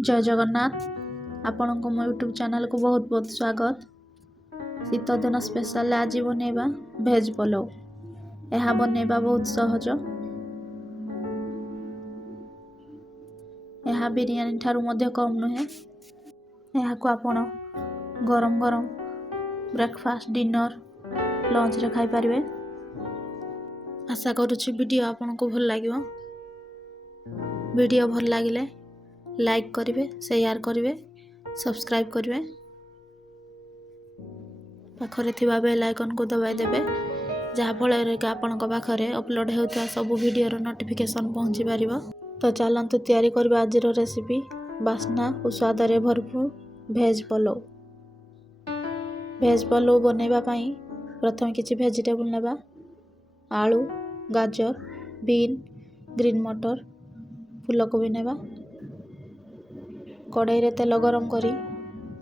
जय जगन्नाथ आपण को मो यूट्यूब चैनल को बहुत बहुत स्वागत। शीत दिन स्पेशल आज बनैबा भेज पलाउ। यह बनैबा बहुत सहज। यह बिरयानी ठारू मध्य कम नुहे। यह को आपण गरम गरम ब्रेकफास्ट डिनर लंच रे खाई पारिबे। आशा करूछि वीडियो आपण को भल लागिवो। वीडियो भल लागिले लाइक करिवे, शेयर करिवे, सब्सक्राइब करिवे, पाखरे थिबा बेल आइकन को दबाई देबे जहा फल रे आपण को पाखरे अपलोड हेउता सब वीडियो रो नोटिफिकेशन पहुंची पारिबो। तो चलंतु तयारी करबा आज रो रेसिपी बासना और स्वाद रे भरपूर भेज पलाउ। भेज पलाउ बनैबा पई प्रथम किछि वेजिटेबल नेबा। आलू, गाजर, बीन, ग्रीन मटर, फूलकोबी नेबा। कड़ाई रे तेल गरम करी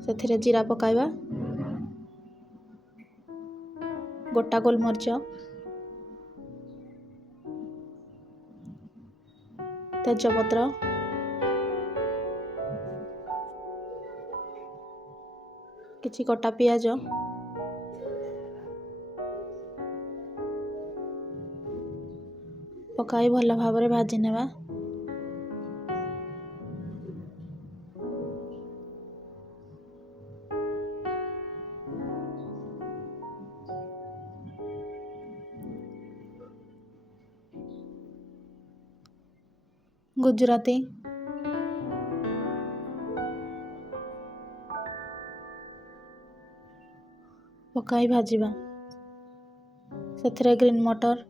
सेथिरे जीरा पकाइबा, गोटा गोलमरिच, तेजपत्र, किछि कटा पियाज, पकाई भल भाव भाजी नेबा। गुजराती, पकाई भाजीबा। सेथिरे ग्रीन मटर,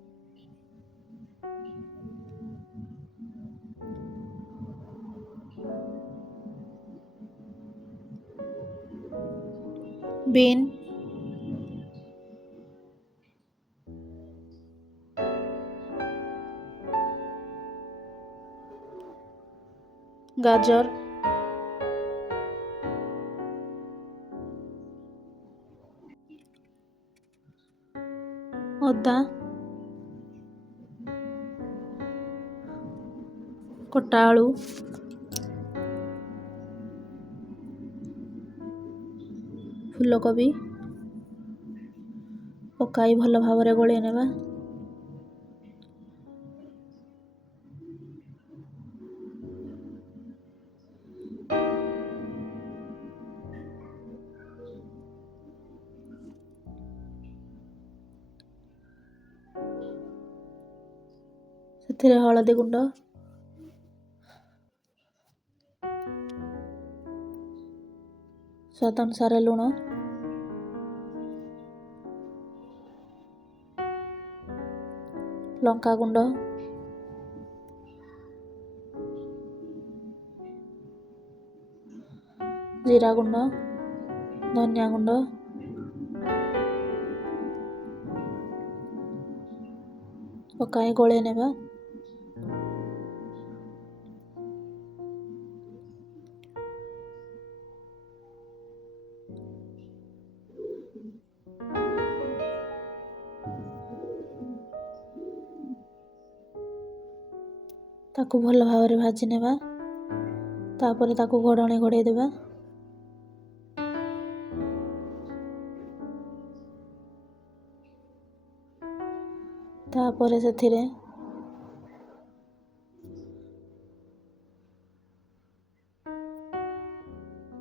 बीन, गाजर, अदा, कटा आलू, फूलकोबी पकाई भल भाव गोले नेबा। सेथिरे हळदी गुंड, स्वाद अनुसार लुण, लंका गुंड, जीरा गुंड, धनिया गुंड, पकाई गोले नेबा। ताकू भल भाव भाजी नेबा। तापर ताकू घोड़णी घोड़े देबा। तापर सेथिरे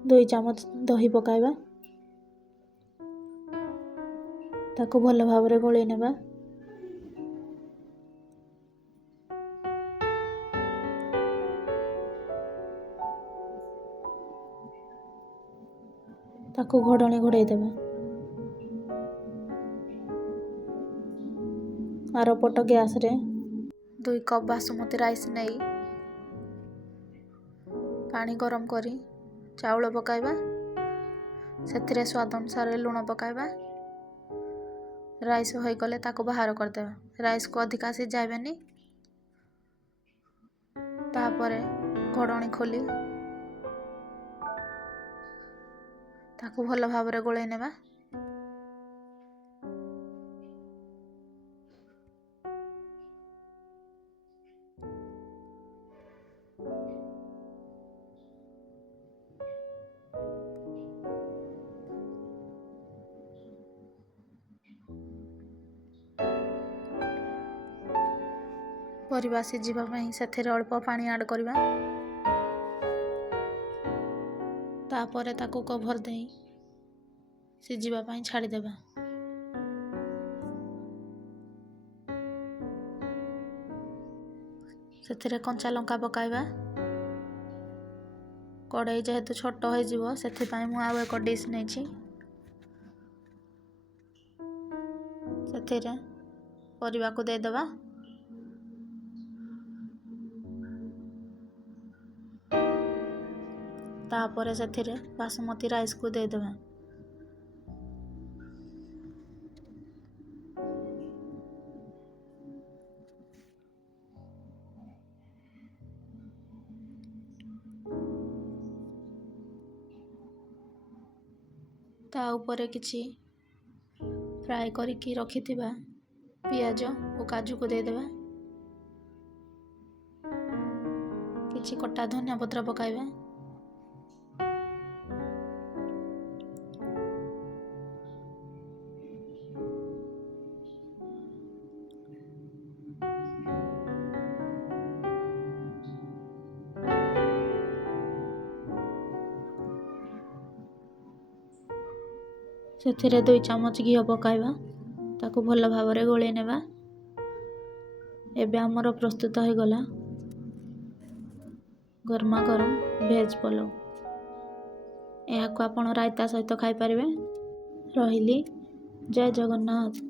2 चामच दही पकाइबा। ताकू भल भाव गोले नेबा। ताकू घोड़णी घोड़े देबा। आरो पट गैस रे 2 कप बासमती राइस नहीं पानी गरम करी चाउल पकाइबा। सेथिरे स्वाद अनुसार लुण पकाइबा। राइस होई गले ताको बाहर कर देबा। राइस को अधिका सिझाइबेनी। तापरे घोड़णी खोली ताकू भल भाव गोले नेबा। ପରିବା ସିଝିବା ପାଇଁ ସେଥିରେ ଅଳ୍ପ ପାଣି ଆଡ଼୍ କରିବା। ତାପରେ ତାକୁ କଭର୍ ଦେଇ ସିଝିବା ପାଇଁ ଛାଡ଼ିଦେବା। ସେଥିରେ କଞ୍ଚା ଲଙ୍କା ପକାଇବା। କଡ଼େଇ ଯେହେତୁ ଛୋଟ ହୋଇଯିବ ସେଥିପାଇଁ ମୁଁ ଆଉ ଏକ ଡିସ୍ ନେଇଛି। ସେଥିରେ ପରିବାକୁ ଦେଇଦେବା। ତାପରେ ସେଥିରେ ବାସୁମତୀ ରାଇସ୍କୁ ଦେଇଦେବା। ତା ଉପରେ କିଛି ଫ୍ରାଏ କରିକି ରଖିଥିବା ପିଆଜ ଓ କାଜୁକୁ ଦେଇଦେବା। କିଛି କଟା ଧନିଆ ପତ୍ର ପକାଇବା। ସେଥିରେ 2 ଚାମଚ ଘିଅ ପକାଇବା। ତାକୁ ଭଲ ଭାବରେ ଗୋଳେଇ ନେବା। ଏବେ ଆମର ପ୍ରସ୍ତୁତ ହୋଇଗଲା ଗରମା ଗରମ ଭେଜ୍ ପଲଉ। ଏହାକୁ ଆପଣ ରାଇତା ସହିତ ଖାଇପାରିବେ। ରହିଲି। ଜୟ ଜଗନ୍ନାଥ।